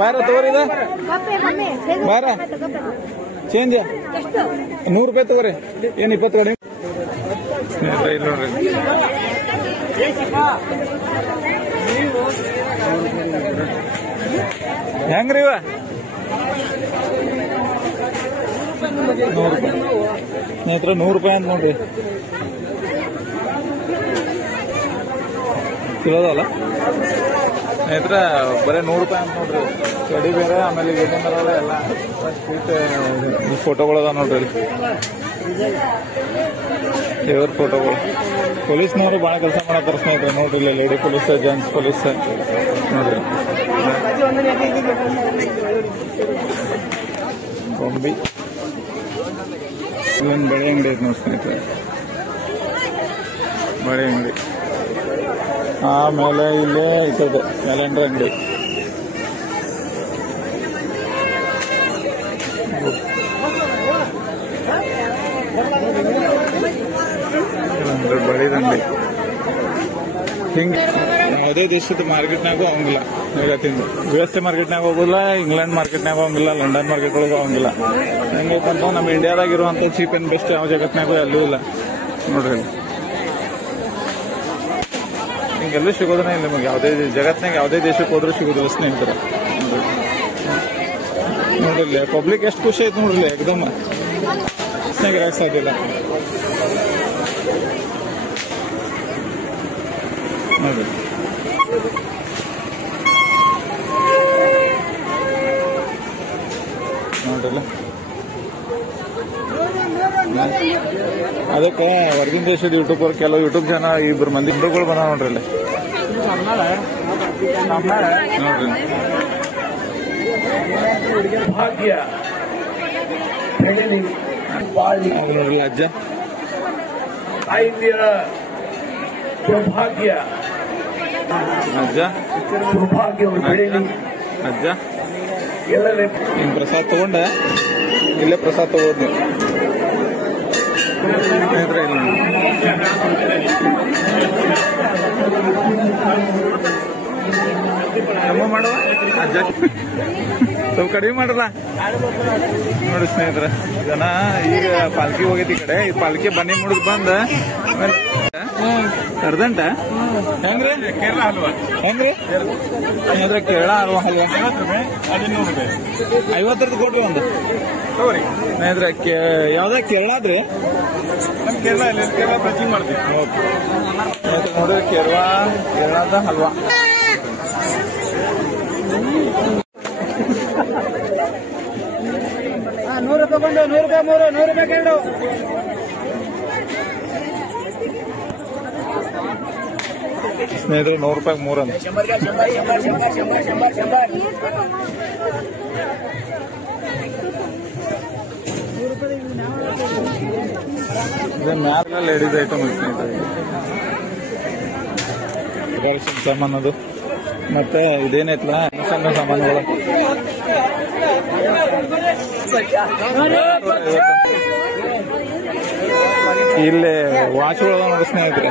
ಬಾರ ತಗೋರಿದ ಬಾರ ಚೇಂಜ್ 100 ರೂಪಾಯಿ ತಗೋರಿ. ಏನ್ 20 ಕಡೆ ಇಲ್ಲ ನೋಡ್ರಿ. ಹೆಂಗ್ರಿ ಇವ 100 ರೂಪಾಯಿ ಸ್ನೇಹಿತರೆ, 100 ರೂಪಾಯಿ ಅಂತ ನೋಡ್ರಿ ಕಿಲೋದಲ್ಲ ಸ್ನೇಹಿತರೆ. ಬರೀ 100 ರೂಪಾಯಿ ಅಂತ ನೋಡ್ರಿ. ಕಡಿ ಬೇರೆ, ಆಮೇಲೆ ಏನೇನದ ಎಲ್ಲ ಸ್ವೀಟ್ ಫೋಟೋಗಳದ ನೋಡ್ರಿ. ದೇವ್ರ ಫೋಟೋಗಳು. ಪೊಲೀಸ್ನವರು ಭಾಳ ಕೆಲಸ ಮಾಡತ್ತಾರ ಸ್ನೇಹಿತರೆ ನೋಡ್ರಿ. ಇಲ್ಲಿ ಲೇಡಿ ಪೊಲೀಸ್, ಜೆಂಟ್ಸ್ ಪೊಲೀಸ್ ನೋಡ್ರಿ. ಗೊಂಬಿ ಇಲ್ಲೊಂದು ಬಳೆ ಅಂಗಡಿ ಐತೆ ನೋಡಿ ಸ್ನೇಹಿತರೆ, ಬಳೆ ಅಂಗಡಿ. ಆಮೇಲೆ ಇಲ್ಲೇ ಇರ್ತದೆ ಕ್ಯಾಲೆಂಡರ್ ಅಂಗಡಿ. ಬಳಿದಂಗಡಿ. ಹಿಂಗೆ ಯಾವುದೇ ದೇಶದ ಮಾರ್ಕೆಟ್ನಾಗೂ ಹೋಗಂಗಿಲ್ಲ. ಹೇಳ್ತೀನಿ, USA ಮಾರ್ಕೆಟ್ನಾಗ ಹೋಗೋದಿಲ್ಲ, ಇಂಗ್ಲೆಂಡ್ ಮಾರ್ಕೆಟ್ನಾಗ ಹೋಗಂಗಿಲ್ಲ, ಲಂಡನ್ ಮಾರ್ಕೆಟ್ ಒಳಗೆ ಹೋಗಂಗಿಲ್ಲ. ಹೆಂಗೈತಂತ ನಮ್ಮ ಇಂಡಿಯಾದಾಗ ಇರುವಂತ ಚೀಪ್ ಅಂಡ್ ಬೆಸ್ಟ್ ಯಾವ ಜಗತ್ನಾಗೂ ಎಲ್ಲೂ ಇಲ್ಲ ನೋಡ್ರಿ. ಹಿಂಗೆಲ್ಲೂ ಸಿಗೋದನ್ನ ಇಲ್ಲ ನಿಮಗೆ. ಯಾವುದೇ ಜಗತ್ನಾಗ ಯಾವುದೇ ದೇಶಕ್ಕೆ ಹೋದ್ರೂ ಸಿಗೋದಿಲ್ಲ ಸ್ನೇಹಿತರೆ ನೋಡ್ರಿ. ಪಬ್ಲಿಕ್ ಎಷ್ಟು ಖುಷಿ ಐತೆ ನೋಡ್ರಿ, ಎಕ್ದಮ್ ಇರಕ್ಕೆ ಸಾಧ್ಯ ಇಲ್ಲ ನೋಡ್ರಿ. ನೋಡ್ರಲ್ಲ, ಅದಕ್ಕೆ ಹೊರಗಿನ ದೇಶದ ಯೂಟ್ಯೂಬರ್ ಕೆಲವು ಯೂಟ್ಯೂಬ್ ಜನ 2 ಮಂದಿ ಹಿಂದೂಗಳು ಬಂದ ನೋಡ್ರಿ ಇಲ್ಲಿ ನೋಡ್ರಿ. ನೋಡ್ರಿ ಅಜ್ಜ ಅಜ್ಜ ಅಜ್ಜ ನಿಮ್ ಪ್ರಸಾದ ತಗೊಂಡ ಇಲ್ಲೇ ಪ್ರಸಾದ ತಗೋದ್ ಸ್ನೇಹಿತರೆ. ಇಲ್ಲ ಮಾಡುವ ಅಜ್ಜ ಸ್ವಲ್ಪ ಕಡಿಮೆ ಮಾಡಲ್ಲ ನೋಡಿ ಸ್ನೇಹಿತರೆ. ಜನ ಈಗ ಪಾಲ್ಕಿ ಹೋಗೈತಿ ಈ ಕಡೆ. ಈ ಪಾಲ್ಕಿ ಬನ್ನಿ ಮುಡಿದ್ ಬಂದ ಅರ್ಧಂಟ ಹೆಂಗ್ರಿ ಕೇರಳ ಹಲ್ವಾ ಹೆಂಗ್ರಿ ಸ್ನೇಹಿತರೆ? ಕೇರಳ ಹಲ್ವಾ 50 ಕೊಟ್ರಿ ಒಂದು ಸ್ನೇಹಿತರೆ. ಯಾವ್ದ ಕೇರಳ ಆದ್ರಿ? ಕೇರಳ ಬಜ್ಜಿ ಮಾಡ್ತೀವಿ ಸ್ನೇಹಿತರೆ. ನೋಡ್ರಿ ಕೇರಳದ ಹಲ್ವಾ. ₹100 ತಗೊಂಡು 100 ರೂಪಾಯಿ 100 ರೂಪಾಯಿ ಕೇಳು. ಸ್ನೇಹಿತರೆ 100 ರೂಪಾಯಿ 3 ಅಂತ. ಮ್ಯಾಲ ಲೇಡೀಸ್ ಐಟಮ್ ಸ್ನೇಹಿತರೆ. ಡೆಕೋರೇಷನ್ ಸಾಮಾನು ಅದು, ಮತ್ತೆ ಇದೇನೈತಲ್ಲ ಸಣ್ಣ ಸಾಮಾನುಗಳು. ಇಲ್ಲಿ ವಾಚ್ಗಳು ನೋಡಿ ಸ್ನೇಹಿತರೆ.